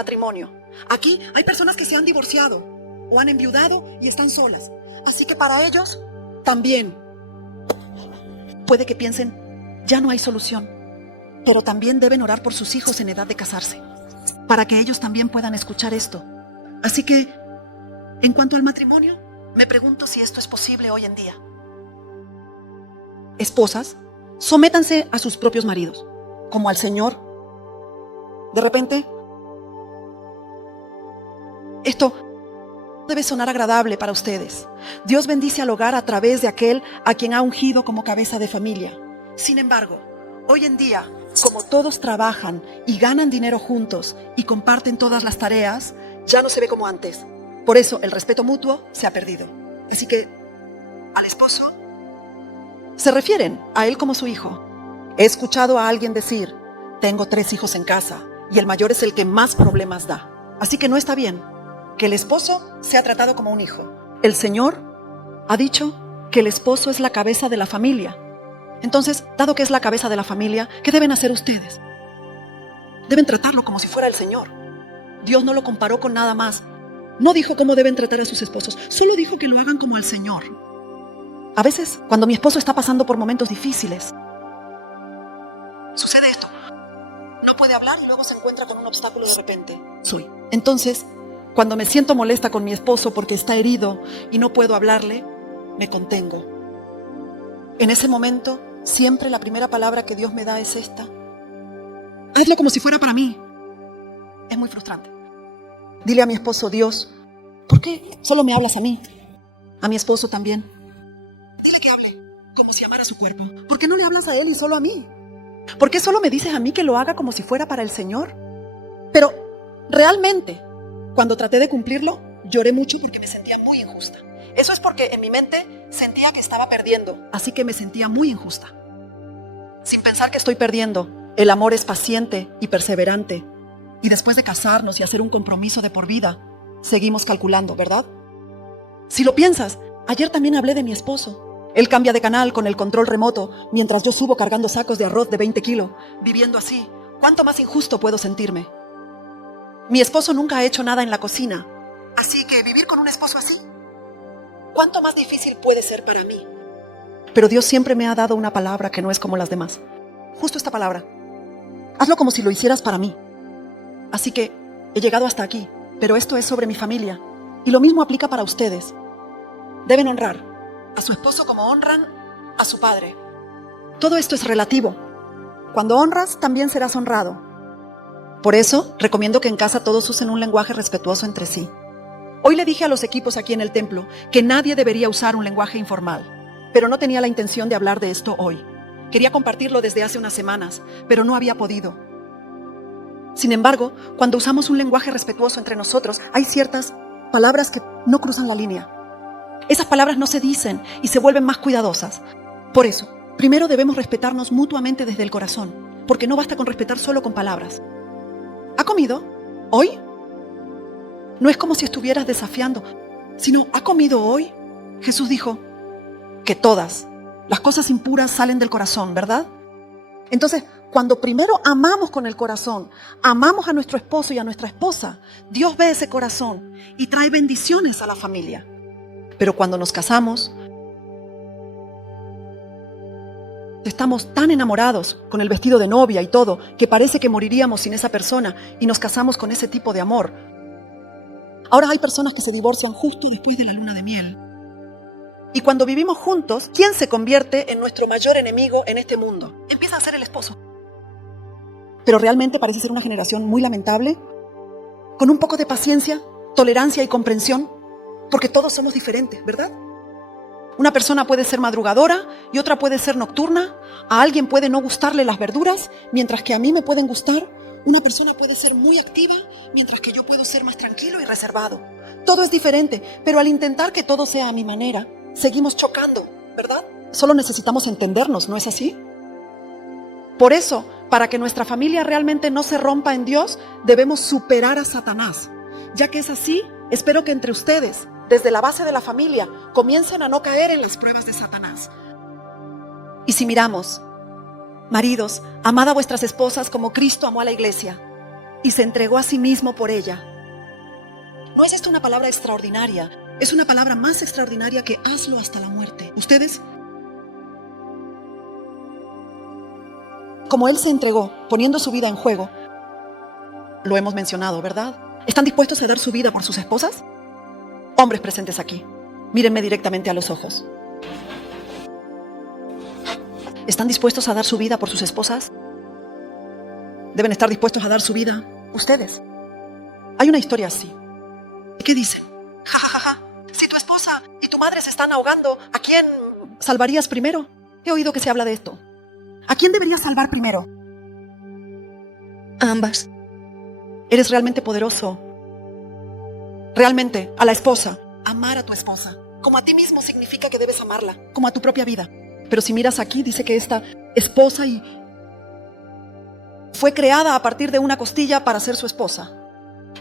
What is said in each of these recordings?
matrimonio. Aquí hay personas que se han divorciado o han enviudado y están solas. Así que para ellos también puede que piensen, ya no hay solución. Pero también deben orar por sus hijos en edad de casarse, para que ellos también puedan escuchar esto. Así que, en cuanto al matrimonio, me pregunto si esto es posible hoy en día. Esposas, sométanse a sus propios maridos, como al Señor. De repente, esto debe sonar agradable para ustedes. Dios bendice al hogar a través de aquel a quien ha ungido como cabeza de familia. Sin embargo, hoy en día, como todos trabajan y ganan dinero juntos y comparten todas las tareas, ya no se ve como antes. Por eso el respeto mutuo se ha perdido. Así que, al esposo, se refieren a él como su hijo. He escuchado a alguien decir, tengo 3 hijos en casa y el mayor es el que más problemas da. Así que no está bien que el esposo sea tratado como un hijo. El Señor ha dicho que el esposo es la cabeza de la familia. Entonces, dado que es la cabeza de la familia, ¿qué deben hacer ustedes? Deben tratarlo como si fuera el Señor. Dios no lo comparó con nada más. No dijo cómo deben tratar a sus esposos, solo dijo que lo hagan como al Señor. A veces, cuando mi esposo está pasando por momentos difíciles, sucede esto. No puede hablar y luego se encuentra con un obstáculo de repente. Entonces, cuando me siento molesta con mi esposo porque está herido y no puedo hablarle, me contengo. En ese momento, siempre la primera palabra que Dios me da es esta. Hazlo como si fuera para mí. Es muy frustrante. Dile a mi esposo, Dios, ¿por qué solo me hablas a mí? A mi esposo también. Dile que hable como si amara su cuerpo. ¿Por qué no le hablas a él y solo a mí? ¿Por qué solo me dices a mí que lo haga como si fuera para el Señor? Pero realmente, cuando traté de cumplirlo, lloré mucho porque me sentía muy injusta. Eso es porque en mi mente sentía que estaba perdiendo, así que me sentía muy injusta. Sin pensar que estoy perdiendo, el amor es paciente y perseverante. Y después de casarnos y hacer un compromiso de por vida, seguimos calculando, ¿verdad? Si lo piensas, ayer también hablé de mi esposo. Él cambia de canal con el control remoto, mientras yo subo cargando sacos de arroz de 20 kilos, viviendo así. ¿Cuánto más injusto puedo sentirme? Mi esposo nunca ha hecho nada en la cocina, así que vivir con un esposo así, ¿cuánto más difícil puede ser para mí? Pero Dios siempre me ha dado una palabra que no es como las demás. Justo esta palabra. Hazlo como si lo hicieras para mí. Así que he llegado hasta aquí, pero esto es sobre mi familia. Y lo mismo aplica para ustedes. Deben honrar a su esposo como honran a su padre. Todo esto es relativo. Cuando honras, también serás honrado. Por eso, recomiendo que en casa todos usen un lenguaje respetuoso entre sí. Hoy le dije a los equipos aquí en el templo que nadie debería usar un lenguaje informal, pero no tenía la intención de hablar de esto hoy. Quería compartirlo desde hace unas semanas, pero no había podido. Sin embargo, cuando usamos un lenguaje respetuoso entre nosotros, hay ciertas palabras que no cruzan la línea. Esas palabras no se dicen y se vuelven más cuidadosas. Por eso, primero debemos respetarnos mutuamente desde el corazón, porque no basta con respetar solo con palabras. ¿Ha comido hoy? No es como si estuvieras desafiando, sino ¿ha comido hoy? Jesús dijo que todas las cosas impuras salen del corazón, ¿verdad? Entonces, cuando primero amamos con el corazón, amamos a nuestro esposo y a nuestra esposa, Dios ve ese corazón y trae bendiciones a la familia. Pero cuando nos casamos, estamos tan enamorados con el vestido de novia y todo, que parece que moriríamos sin esa persona y nos casamos con ese tipo de amor. Ahora hay personas que se divorcian justo después de la luna de miel. Y cuando vivimos juntos, ¿quién se convierte en nuestro mayor enemigo en este mundo? Empieza a ser el esposo. Pero realmente parece ser una generación muy lamentable, con un poco de paciencia, tolerancia y comprensión, porque todos somos diferentes, ¿verdad? Una persona puede ser madrugadora y otra puede ser nocturna. A alguien puede no gustarle las verduras, mientras que a mí me pueden gustar. Una persona puede ser muy activa, mientras que yo puedo ser más tranquilo y reservado. Todo es diferente, pero al intentar que todo sea a mi manera, seguimos chocando, ¿verdad? Solo necesitamos entendernos, ¿no es así? Por eso, para que nuestra familia realmente no se rompa en Dios, debemos superar a Satanás. Ya que es así, espero que entre ustedes, desde la base de la familia, comiencen a no caer en las pruebas de Satanás. Y si miramos, maridos, amad a vuestras esposas como Cristo amó a la iglesia. y se entregó a sí mismo por ella. ¿No es esto una palabra extraordinaria? Es una palabra más extraordinaria que hazlo hasta la muerte. ¿Ustedes? Como Él se entregó, poniendo su vida en juego, lo hemos mencionado, ¿verdad? ¿Están dispuestos a dar su vida por sus esposas? Hombres presentes aquí, mírenme directamente a los ojos. ¿Están dispuestos a dar su vida por sus esposas? Deben estar dispuestos a dar su vida ustedes. Hay una historia así. ¿Qué dice? Ja, ja, ja, ja. Si tu esposa y tu madre se están ahogando, ¿a quién salvarías primero? He oído que se habla de esto. ¿A quién deberías salvar primero? A ambas. Eres realmente poderoso. Realmente, a la esposa. Amar a tu esposa. Como a ti mismo significa que debes amarla, como a tu propia vida. Pero si miras aquí, dice que esta esposa fue creada a partir de una costilla para ser su esposa.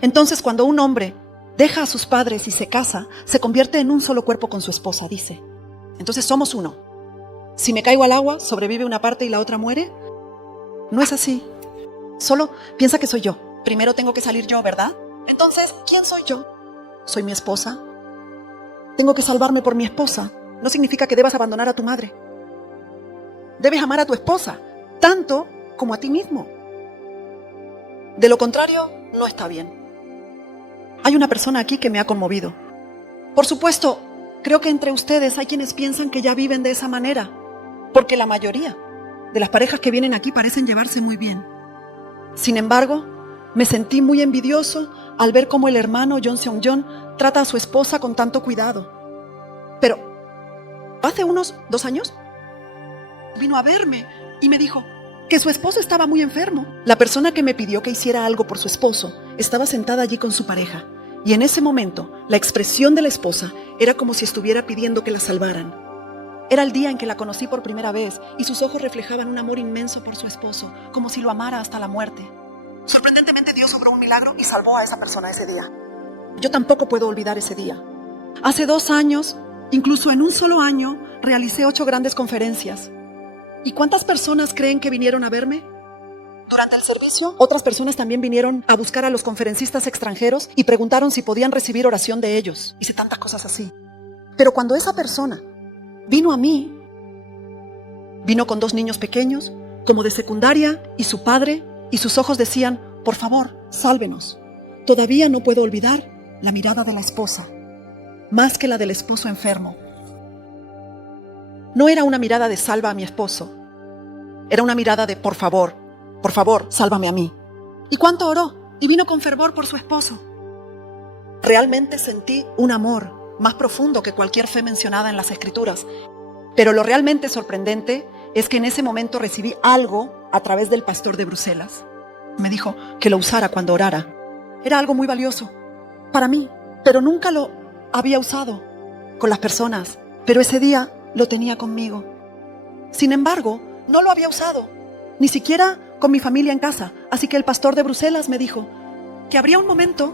Entonces, cuando un hombre deja a sus padres y se casa, se convierte en un solo cuerpo con su esposa, dice. Entonces somos uno. Si me caigo al agua, sobrevive una parte y la otra muere. No es así. Solo piensa que soy yo. Primero tengo que salir yo, ¿verdad? Entonces, ¿quién soy yo? ¿Soy mi esposa? Tengo que salvarme por mi esposa. No significa que debas abandonar a tu madre. Debes amar a tu esposa, tanto como a ti mismo. De lo contrario, no está bien. Hay una persona aquí que me ha conmovido. Por supuesto, creo que entre ustedes hay quienes piensan que ya viven de esa manera, porque la mayoría de las parejas que vienen aquí parecen llevarse muy bien. Sin embargo, me sentí muy envidioso al ver cómo el hermano John Seong-John trata a su esposa con tanto cuidado. Pero, hace unos 2 años, vino a verme y me dijo que su esposo estaba muy enfermo. La persona que me pidió que hiciera algo por su esposo estaba sentada allí con su pareja, y en ese momento la expresión de la esposa era como si estuviera pidiendo que la salvaran. Era el día en que la conocí por primera vez y sus ojos reflejaban un amor inmenso por su esposo, como si lo amara hasta la muerte. Sorprendentemente Dios obró un milagro y salvó a esa persona ese día. Yo tampoco puedo olvidar ese día. Hace 2 años, incluso en un solo año, realicé 8 grandes conferencias. ¿Y cuántas personas creen que vinieron a verme? Durante el servicio, otras personas también vinieron a buscar a los conferencistas extranjeros y preguntaron si podían recibir oración de ellos. Hice tantas cosas así. Pero cuando esa persona vino a mí, vino con 2 niños pequeños, como de secundaria, y su padre, y sus ojos decían, por favor, sálvenos. Todavía no puedo olvidar la mirada de la esposa, más que la del esposo enfermo. No era una mirada de salva a mi esposo, era una mirada de por favor, sálvame a mí. ¿Y cuánto oró? Y vino con fervor por su esposo. Realmente sentí un amor más profundo que cualquier fe mencionada en las Escrituras. Pero lo realmente sorprendente es que en ese momento recibí algo a través del pastor de Bruselas. Me dijo que lo usara cuando orara. Era algo muy valioso para mí, pero nunca lo había usado con las personas. Pero ese día lo tenía conmigo. Sin embargo, no lo había usado, ni siquiera con mi familia en casa. Así que el pastor de Bruselas me dijo que habría un momento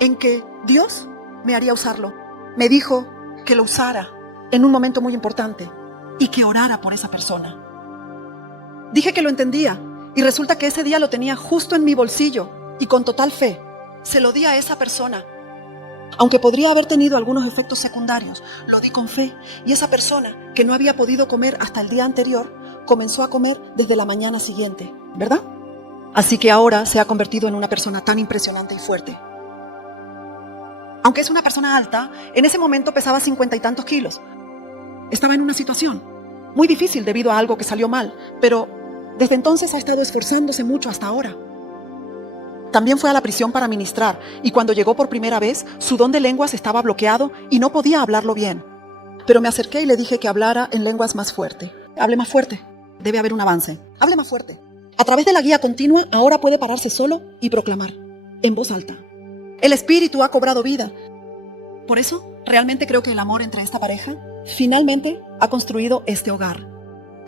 en que Dios me haría usarlo. Me dijo que lo usara en un momento muy importante y que orara por esa persona. Dije que lo entendía y resulta que ese día lo tenía justo en mi bolsillo y con total fe se lo di a esa persona. Aunque podría haber tenido algunos efectos secundarios, lo di con fe y esa persona que no había podido comer hasta el día anterior comenzó a comer desde la mañana siguiente, ¿verdad? Así que ahora se ha convertido en una persona tan impresionante y fuerte. Aunque es una persona alta, en ese momento pesaba 50 y tantos kilos. Estaba en una situación muy difícil debido a algo que salió mal, pero desde entonces ha estado esforzándose mucho hasta ahora. También fue a la prisión para ministrar y cuando llegó por primera vez, su don de lenguas estaba bloqueado y no podía hablarlo bien. Pero me acerqué y le dije que hablara en lenguas más fuerte. Hable más fuerte. Debe haber un avance. Hable más fuerte. A través de la guía continua, ahora puede pararse solo y proclamar, en voz alta. El espíritu ha cobrado vida. Por eso, realmente creo que el amor entre esta pareja finalmente ha construido este hogar.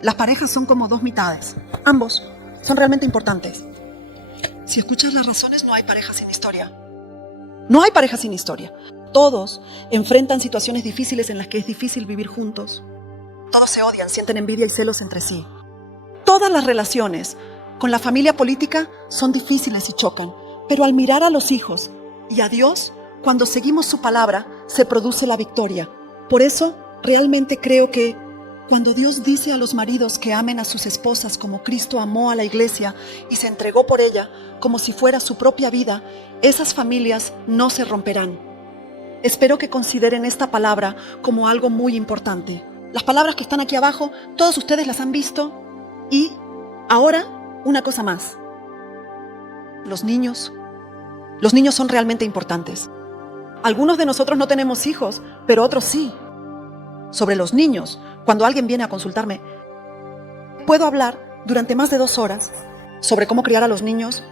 Las parejas son como 2 mitades. Ambos son realmente importantes. Si escuchas las razones, no hay pareja sin historia. No hay pareja sin historia. Todos enfrentan situaciones difíciles en las que es difícil vivir juntos. Todos se odian, sienten envidia y celos entre sí. Todas las relaciones con la familia política son difíciles y chocan. Pero al mirar a los hijos y a Dios, cuando seguimos su palabra, se produce la victoria. Por eso, realmente creo que cuando Dios dice a los maridos que amen a sus esposas como Cristo amó a la iglesia y se entregó por ella como si fuera su propia vida, esas familias no se romperán. Espero que consideren esta palabra como algo muy importante. Las palabras que están aquí abajo, todos ustedes las han visto. Y ahora, una cosa más. Los niños son realmente importantes. Algunos de nosotros no tenemos hijos, pero otros sí. Sobre los niños, cuando alguien viene a consultarme, puedo hablar durante más de 2 horas sobre cómo criar a los niños.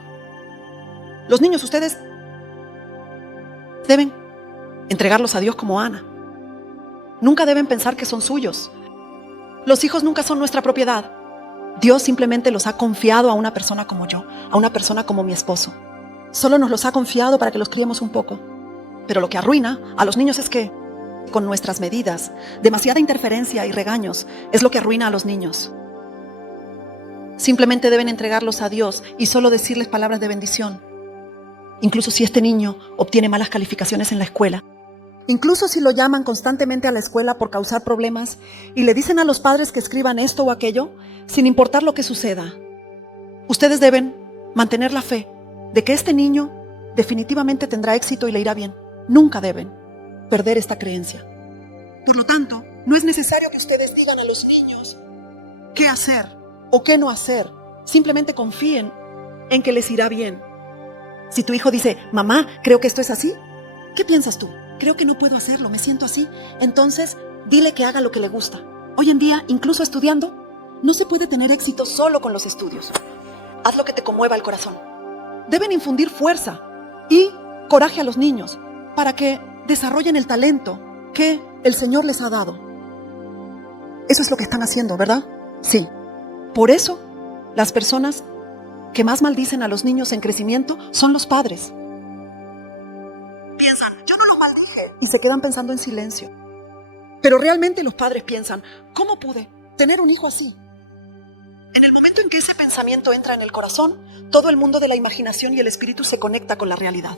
Los niños, ustedes deben entregarlos a Dios como Ana. Nunca deben pensar que son suyos. Los hijos nunca son nuestra propiedad. Dios simplemente los ha confiado a una persona como yo, a una persona como mi esposo. Solo nos los ha confiado para que los criemos un poco. Pero lo que arruina a los niños es que, con nuestras medidas, demasiada interferencia y regaños es lo que arruina a los niños. Simplemente deben entregarlos a Dios y solo decirles palabras de bendición. Incluso si este niño obtiene malas calificaciones en la escuela, incluso si lo llaman constantemente a la escuela por causar problemas y le dicen a los padres que escriban esto o aquello, sin importar lo que suceda, ustedes deben mantener la fe de que este niño definitivamente tendrá éxito y le irá bien. Nunca deben perder esta creencia. Por lo tanto, no es necesario que ustedes digan a los niños qué hacer o qué no hacer. Simplemente confíen en que les irá bien. Si tu hijo dice, mamá, creo que esto es así, ¿qué piensas tú? Creo que no puedo hacerlo, me siento así. Entonces, dile que haga lo que le gusta. Hoy en día, incluso estudiando, no se puede tener éxito solo con los estudios. Haz lo que te conmueva el corazón. Deben infundir fuerza y coraje a los niños para que desarrollen el talento que el Señor les ha dado. Eso es lo que están haciendo, ¿verdad? Sí. Por eso, las personas que más maldicen a los niños en crecimiento son los padres. Piensan, yo no los maldije, y se quedan pensando en silencio. Pero realmente los padres piensan, ¿cómo pude tener un hijo así? En el momento en que ese pensamiento entra en el corazón, todo el mundo de la imaginación y el espíritu se conecta con la realidad.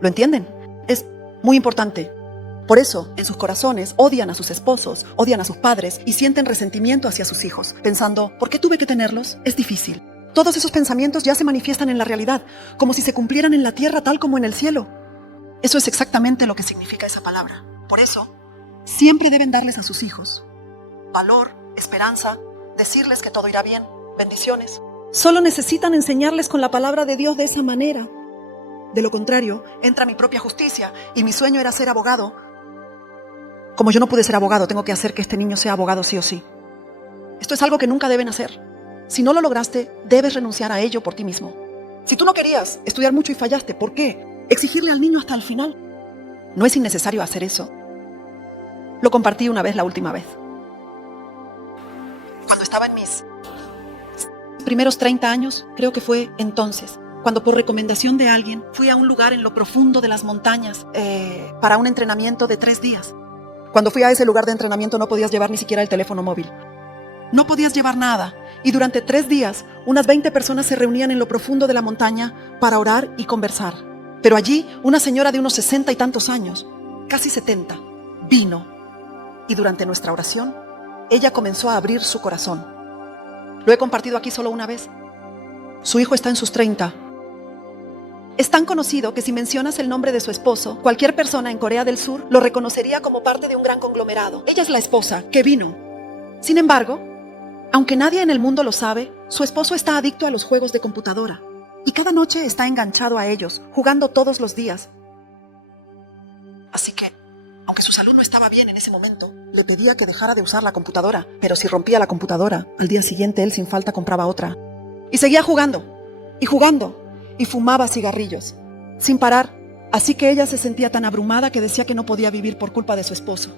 ¿Lo entienden? Es muy importante. Por eso, en sus corazones, odian a sus esposos, odian a sus padres y sienten resentimiento hacia sus hijos, pensando, ¿por qué tuve que tenerlos? Es difícil. Todos esos pensamientos ya se manifiestan en la realidad, como si se cumplieran en la tierra tal como en el cielo. Eso es exactamente lo que significa esa palabra. Por eso, siempre deben darles a sus hijos valor, esperanza, decirles que todo irá bien, bendiciones. Solo necesitan enseñarles con la palabra de Dios de esa manera. De lo contrario, entra mi propia justicia y mi sueño era ser abogado. Como yo no pude ser abogado, tengo que hacer que este niño sea abogado sí o sí. Esto es algo que nunca deben hacer. Si no lo lograste, debes renunciar a ello por ti mismo. Si tú no querías estudiar mucho y fallaste, ¿por qué exigirle al niño hasta el final? No es innecesario hacer eso. Lo compartí una vez, la última vez. Cuando estaba en mis primeros 30 años, creo que fue entonces, cuando por recomendación de alguien fui a un lugar en lo profundo de las montañas para un entrenamiento de 3 días. Cuando fui a ese lugar de entrenamiento no podías llevar ni siquiera el teléfono móvil. No podías llevar nada. Y durante 3 días, unas 20 personas se reunían en lo profundo de la montaña para orar y conversar. Pero allí, una señora de unos 60 y tantos años, casi 70, vino. Y durante nuestra oración, ella comenzó a abrir su corazón. Lo he compartido aquí solo una vez. Su hijo está en sus 30. Es tan conocido que si mencionas el nombre de su esposo, cualquier persona en Corea del Sur lo reconocería como parte de un gran conglomerado. Ella es la esposa que vino. Sin embargo, aunque nadie en el mundo lo sabe, su esposo está adicto a los juegos de computadora y cada noche está enganchado a ellos, jugando todos los días. Así que, aunque su salud no estaba bien en ese momento, le pedía que dejara de usar la computadora, pero si rompía la computadora, al día siguiente él sin falta compraba otra. Y seguía jugando, y fumaba cigarrillos, sin parar, así que ella se sentía tan abrumada que decía que no podía vivir por culpa de su esposo.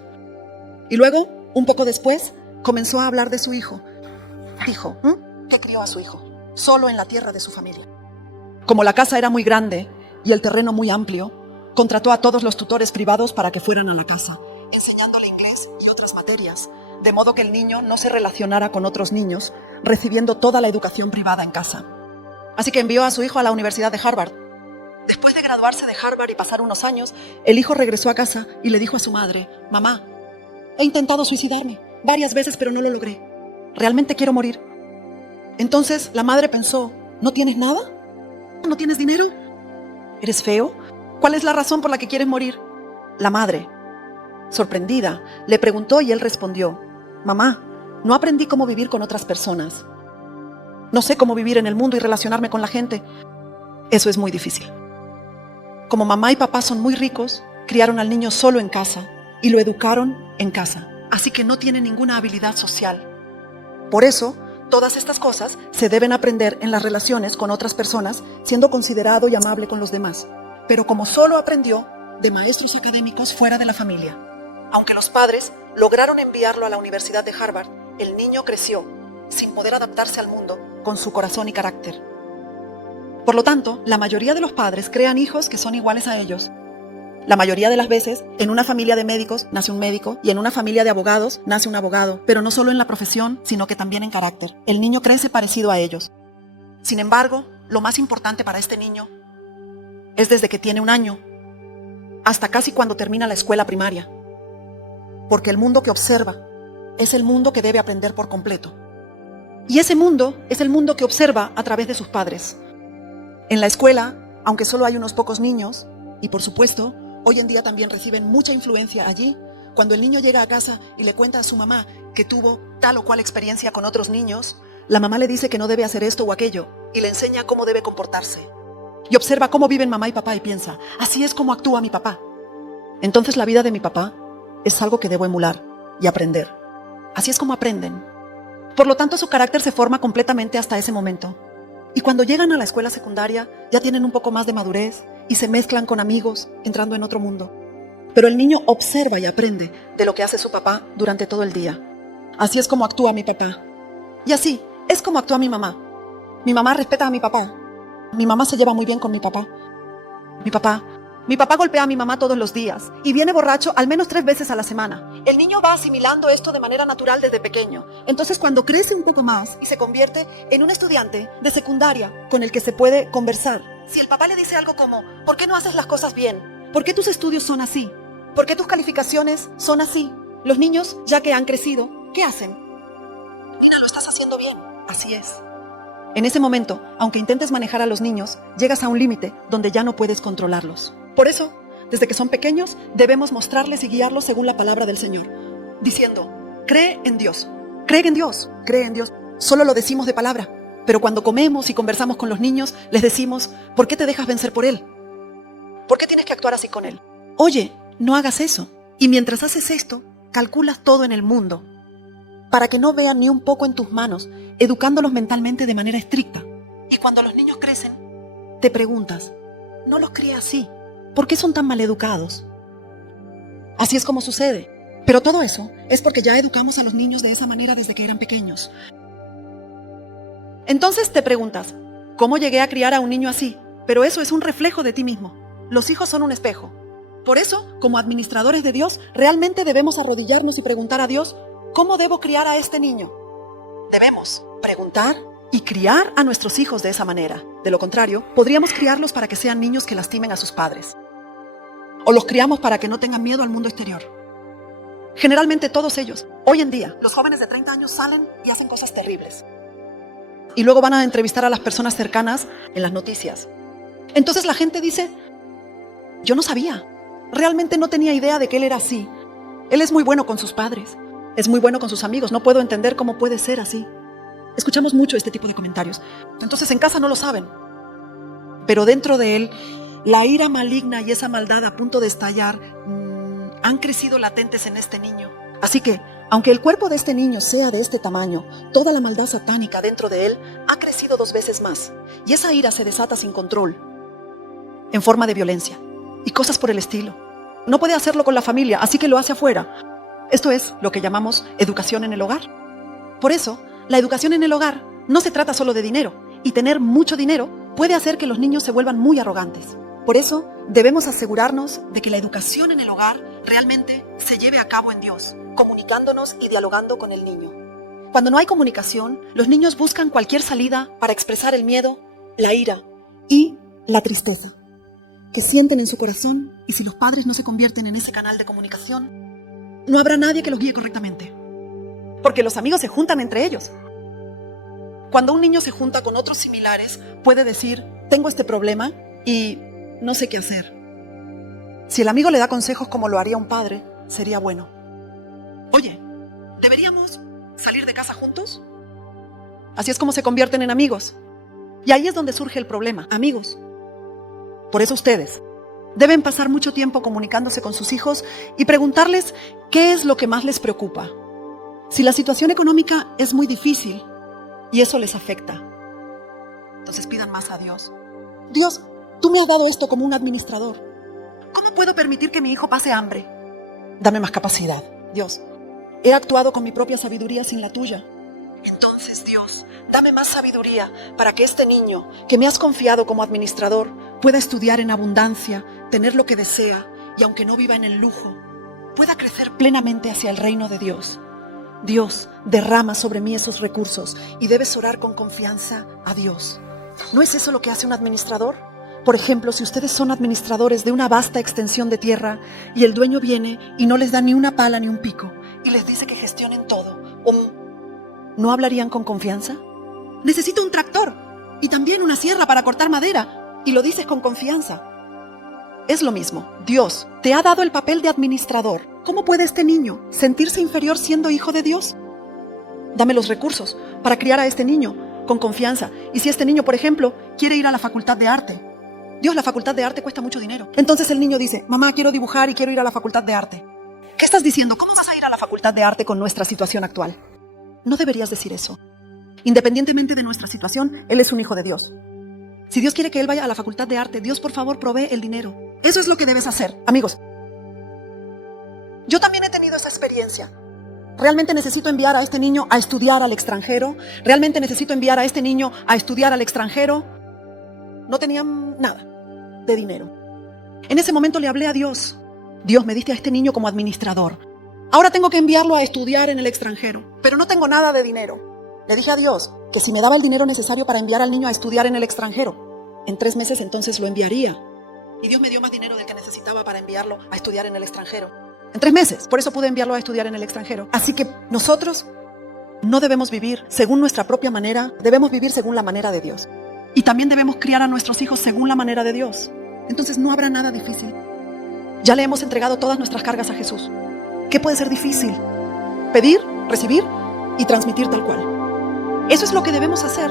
Y luego, un poco después, comenzó a hablar de su hijo. Dijo que crió a su hijo, solo en la tierra de su familia. Como la casa era muy grande y el terreno muy amplio, contrató a todos los tutores privados para que fueran a la casa, enseñándole inglés y otras materias, de modo que el niño no se relacionara con otros niños, recibiendo toda la educación privada en casa. Así que envió a su hijo a la Universidad de Harvard. Después de graduarse de Harvard y pasar unos años, el hijo regresó a casa y le dijo a su madre: mamá, he intentado suicidarme varias veces, pero no lo logré. Realmente quiero morir. Entonces la madre pensó: ¿no tienes nada? ¿No tienes dinero? ¿Eres feo? ¿Cuál es la razón por la que quieres morir? La madre, sorprendida, le preguntó y él respondió: mamá, no aprendí cómo vivir con otras personas. No sé cómo vivir en el mundo y relacionarme con la gente. Eso es muy difícil. Como mamá y papá son muy ricos, criaron al niño solo en casa y lo educaron en casa. Así que no tiene ninguna habilidad social. Por eso, todas estas cosas se deben aprender en las relaciones con otras personas, siendo considerado y amable con los demás. Pero como solo aprendió de maestros académicos fuera de la familia. Aunque los padres lograron enviarlo a la Universidad de Harvard, el niño creció sin poder adaptarse al mundo con su corazón y carácter. Por lo tanto, la mayoría de los padres crean hijos que son iguales a ellos. La mayoría de las veces, en una familia de médicos nace un médico y en una familia de abogados nace un abogado, pero no solo en la profesión, sino que también en carácter. El niño crece parecido a ellos. Sin embargo, lo más importante para este niño es desde que tiene 1 año hasta casi cuando termina la escuela primaria. Porque el mundo que observa es el mundo que debe aprender por completo. Y ese mundo es el mundo que observa a través de sus padres. En la escuela, aunque solo hay unos pocos niños, y por supuesto, hoy en día también reciben mucha influencia allí, cuando el niño llega a casa y le cuenta a su mamá que tuvo tal o cual experiencia con otros niños, la mamá le dice que no debe hacer esto o aquello, y le enseña cómo debe comportarse. Y observa cómo viven mamá y papá y piensa: así es como actúa mi papá. Entonces la vida de mi papá es algo que debo emular y aprender. Así es como aprenden. Por lo tanto, su carácter se forma completamente hasta ese momento. Y cuando llegan a la escuela secundaria, ya tienen un poco más de madurez y se mezclan con amigos, entrando en otro mundo. Pero el niño observa y aprende de lo que hace su papá durante todo el día. Así es como actúa mi papá. Y así es como actúa mi mamá. Mi mamá respeta a mi papá. Mi mamá se lleva muy bien con mi papá. Mi papá golpea a mi mamá todos los días y viene borracho al menos 3 veces a la semana. El niño va asimilando esto de manera natural desde pequeño. Entonces, cuando crece un poco más y se convierte en un estudiante de secundaria con el que se puede conversar, si el papá le dice algo como: ¿por qué no haces las cosas bien? ¿Por qué tus estudios son así? ¿Por qué tus calificaciones son así? Los niños, ya que han crecido, ¿qué hacen? Mira, lo estás haciendo bien. Así es. En ese momento, aunque intentes manejar a los niños, llegas a un límite donde ya no puedes controlarlos. Por eso, desde que son pequeños, debemos mostrarles y guiarlos según la palabra del Señor, diciendo: cree en Dios, cree en Dios, cree en Dios. Solo lo decimos de palabra, pero cuando comemos y conversamos con los niños, les decimos: ¿por qué te dejas vencer por él? ¿Por qué tienes que actuar así con él? Oye, no hagas eso. Y mientras haces esto, calculas todo en el mundo, para que no vean ni un poco en tus manos, educándolos mentalmente de manera estricta. Y cuando los niños crecen, te preguntas: ¿no los crié así? ¿Por qué son tan maleducados? Así es como sucede. Pero todo eso es porque ya educamos a los niños de esa manera desde que eran pequeños. Entonces te preguntas: ¿cómo llegué a criar a un niño así? Pero eso es un reflejo de ti mismo. Los hijos son un espejo. Por eso, como administradores de Dios, realmente debemos arrodillarnos y preguntar a Dios: ¿cómo debo criar a este niño? Debemos preguntar y criar a nuestros hijos de esa manera. De lo contrario, podríamos criarlos para que sean niños que lastimen a sus padres. O los criamos para que no tengan miedo al mundo exterior. Generalmente todos ellos, hoy en día, los jóvenes de 30 años salen y hacen cosas terribles. Y luego van a entrevistar a las personas cercanas en las noticias. Entonces la gente dice: yo no sabía. Realmente no tenía idea de que él era así. Él es muy bueno con sus padres. Es muy bueno con sus amigos. No puedo entender cómo puede ser así. Escuchamos mucho este tipo de comentarios. Entonces en casa no lo saben. Pero dentro de él, la ira maligna y esa maldad a punto de estallar han crecido latentes en este niño. Así que, aunque el cuerpo de este niño sea de este tamaño, toda la maldad satánica dentro de él ha crecido 2 veces más. Y esa ira se desata sin control, en forma de violencia y cosas por el estilo. No puede hacerlo con la familia, así que lo hace afuera. Esto es lo que llamamos educación en el hogar. Por eso, la educación en el hogar no se trata solo de dinero, y tener mucho dinero puede hacer que los niños se vuelvan muy arrogantes. Por eso, debemos asegurarnos de que la educación en el hogar realmente se lleve a cabo en Dios, comunicándonos y dialogando con el niño. Cuando no hay comunicación, los niños buscan cualquier salida para expresar el miedo, la ira y la tristeza que sienten en su corazón, y si los padres no se convierten en ese canal de comunicación, no habrá nadie que los guíe correctamente. Porque los amigos se juntan entre ellos. Cuando un niño se junta con otros similares, puede decir, tengo este problema y no sé qué hacer. Si el amigo le da consejos como lo haría un padre, sería bueno. Oye, ¿deberíamos salir de casa juntos? Así es como se convierten en amigos. Y ahí es donde surge el problema, amigos. Por eso ustedes deben pasar mucho tiempo comunicándose con sus hijos y preguntarles qué es lo que más les preocupa. Si la situación económica es muy difícil y eso les afecta, entonces pidan más a Dios. Dios, tú me has dado esto como un administrador. ¿Cómo puedo permitir que mi hijo pase hambre? Dame más capacidad. Dios, he actuado con mi propia sabiduría sin la tuya. Entonces, Dios, dame más sabiduría para que este niño que me has confiado como administrador pueda estudiar en abundancia, tener lo que desea y aunque no viva en el lujo, pueda crecer plenamente hacia el reino de Dios. Dios, derrama sobre mí esos recursos y debes orar con confianza a Dios. ¿No es eso lo que hace un administrador? Por ejemplo, si ustedes son administradores de una vasta extensión de tierra y el dueño viene y no les da ni una pala ni un pico y les dice que gestionen todo, ¿no hablarían con confianza? Necesito un tractor y también una sierra para cortar madera y lo dices con confianza. Es lo mismo. Dios te ha dado el papel de administrador. ¿Cómo puede este niño sentirse inferior siendo hijo de Dios? Dame los recursos para criar a este niño con confianza. Y si este niño, por ejemplo, quiere ir a la facultad de arte, Dios, la facultad de arte cuesta mucho dinero. Entonces el niño dice, mamá, quiero dibujar y quiero ir a la facultad de arte. ¿Qué estás diciendo? ¿Cómo vas a ir a la facultad de arte con nuestra situación actual? No deberías decir eso. Independientemente de nuestra situación, Él es un hijo de Dios. Si Dios quiere que él vaya a la facultad de arte, Dios, por favor, provee el dinero. Eso es lo que debes hacer. Amigos, yo también he tenido esa experiencia. ¿Realmente necesito enviar a este niño a estudiar al extranjero? ¿Realmente necesito enviar a este niño a estudiar al extranjero? No tenía nada de dinero. En ese momento le hablé a Dios. Dios, me diste a este niño como administrador. Ahora tengo que enviarlo a estudiar en el extranjero, pero no tengo nada de dinero. Le dije a Dios que si me daba el dinero necesario para enviar al niño a estudiar en el extranjero, en 3 meses entonces lo enviaría. Y Dios me dio más dinero del que necesitaba para enviarlo a estudiar en el extranjero. En 3 meses, por eso pude enviarlo a estudiar en el extranjero. Así que nosotros no debemos vivir según nuestra propia manera, debemos vivir según la manera de Dios. Y también debemos criar a nuestros hijos según la manera de Dios. Entonces no habrá nada difícil. Ya le hemos entregado todas nuestras cargas a Jesús. ¿Qué puede ser difícil? Pedir, recibir y transmitir tal cual. Eso es lo que debemos hacer.